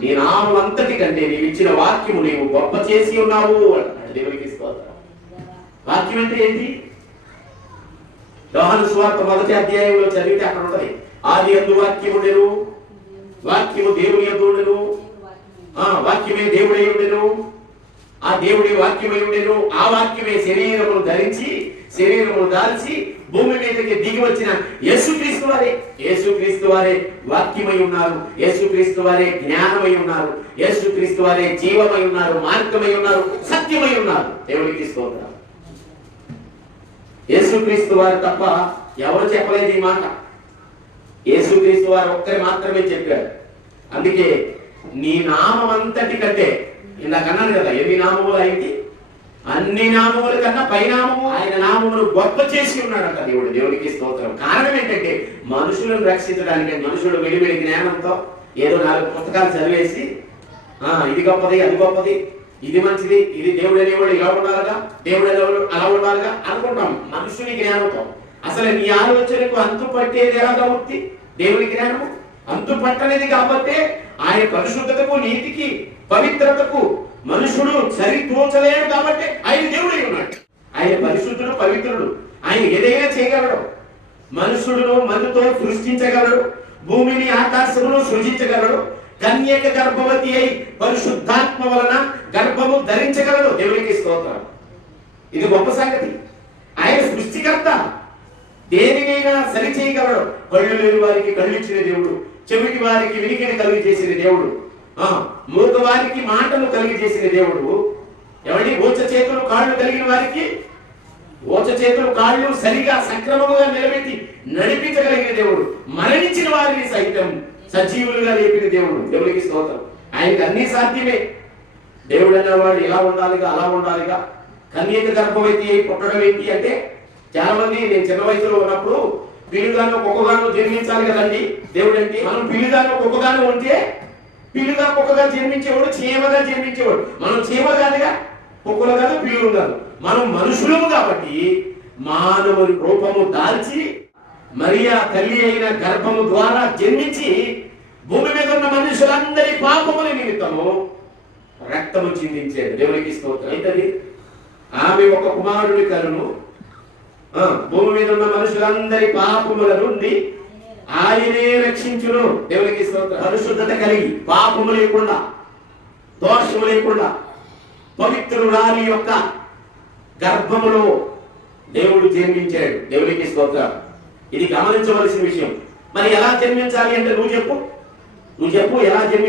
నీ నామం అంతటి కంటే నీవు ఇచ్చిన వాక్యము నీవు గొప్ప చేసి ఉన్నావు అంటున్నాడు. దేవునికి స్తోత్రం. వాక్యం అంటే ఏంటి? యోహాను సువార్త 1వ అధ్యాయంలో చదివితే అక్కడ ఉంటది, ఆది యందు వాక్యము ఉండెను, వాక్యము దేవుని యందు ఉండెను, వాక్యమే దేవుడై ఉండెను, ఆ దేవుడి వాక్యమై ఉండెను, ఆ వాక్యమే శరీరమును ధరించి శరీరమును దాల్చి భూమి మీదకి దిగి వచ్చిన యేసుక్రీస్తు వారే. యేసుక్రీస్తు వారే వాక్యమై ఉన్నారు, యేసుక్రీస్తు వారే జ్ఞానమై ఉన్నారు, యేసుక్రీస్తు వారే జీవమై ఉన్నారు, మార్గమై ఉన్నారు, సత్యమై ఉన్నారు. దేవునికి స్తోత్రం. యేసుక్రీస్తు వారు తప్ప ఎవరు చెప్పలేదు ఈ మాట. యేసుక్రీస్తు వారు ఒక్కరి మాత్రమే చెప్పారు. అందుకే నీ నామం అంతటి కంటే, ఇందాక అన్నాను కదా, ఎన్ని నామములు అయింది, అన్ని నామముల కన్నా పైనామము ఆయన నామమును గొప్ప చేసి ఉన్నాడంట దేవుడు. దేవునికి స్తోత్రం. కారణం ఏంటంటే మనుషులను రక్షించడానికి. మనుషులు వెలివెలి జ్ఞానంతో ఏదో 4 పుస్తకాలు చదివేసి ఇది గొప్పది, అది గొప్పది, ఇది మంచిది, ఇది దేవుడు అనేవాడు ఇలా ఉండాలిగా, దేవుడు అనేవాడు అలా ఉండాలిగా అనుకుంటాం మనుషుని జ్ఞానంతో. అసలు నీ ఆలోచనకు అంతు పట్టేది ఎలాగా ఉంది? దేవుని జ్ఞానము అంతు పట్టనేది కాబట్టి ఆయన పరిశుద్ధతకు, నీతికి, పవిత్రతకు మనుషుడు సరితూచలేడు కాబట్టి ఆయన దేవుడై ఉన్నాడు. ఆయన పరిశుద్ధుడు, పవిత్రుడు. ఆయన ఏదైనా చేయగలడు. మనుషుడును మనుతో సృష్టించగలడు, భూమిని ఆకాశమును సృజించగలడు, కన్యక గర్భవతి అయి పరిశుద్ధాత్మ వలన గర్భము ధరించగలడు. దేవునికి స్తోత్రం. ఇది గొప్ప సంగతి. ఆయన సృష్టికర్త, దేనినైనా సరి చేయగలడు. కళ్ళు లేని వారికి కళ్ళు ఇచ్చిన దేవుడు, చెవిటి వారికి వినికిడి కలిగి చేసిన దేవుడు, మూగ వారికి మాటలు కలిగి చేసిన దేవుడు. ఎవరి ఓచ చేతులు కాళ్ళు కలిగిన వారికి ఓచ చేతులు కాళ్ళు సరిగా సక్రమముగా నిలబెట్టి నడిపించగలిగిన దేవుడు, మరణించిన వారిని సైతం సజీవులుగా లేపిన దేవుడు. దేవునికి స్తోత్రం. ఆయనకి అన్ని సాధ్యమే. దేవుడు అనేవాడు ఇలా ఉండాలిగా, అలా ఉండాలిగా. కన్యక గర్భవతి అయి పుట్టడం ఏంటి అంటే, చాలా మంది నేను చిన్న వయసులో ఉన్నప్పుడు పిల్లుగాను కుక్కగాను జన్మించాలి కదండి దేవుడు అంటే. మనం పిల్లుగాను కుక్కగాను ఉంటే పిల్లుగా కుక్కగా జన్మించేవాడు, చీమగా జన్మించేవాడు. మనం చీమ కాదుగా, కుక్కలు కాదు, పిల్లులు కాదు, మనం మనుషులము కాబట్టి మానవుని రూపము దాల్చి మరియా తల్లి అయిన గర్భము ద్వారా జన్మించి భూమి మీద ఉన్న మనుషులందరి పాపముల నిమిత్తము రక్తము చిందించాడు. దేవునికి స్తోత్రం. అయితే ఆమె ఒక కుమారుని కరును భూమి మీద ఉన్న మనుషులందరి పాపముల నుండి ఆయనే రక్షించును. దేవునికి స్తోత్రం. పరిశుద్ధత కలిగి, పాపము లేకుండా, దోషము లేకుండా పవిత్రురాలి యొక్క గర్భములో దేవుడు జన్మించాడు. దేవునికి స్తోత్రం. ఇది గమనించవలసిన విషయం. మరి ఎలా జన్మించాలి అంటే నువ్వు చెప్పు ఎలా జన్మించాలి?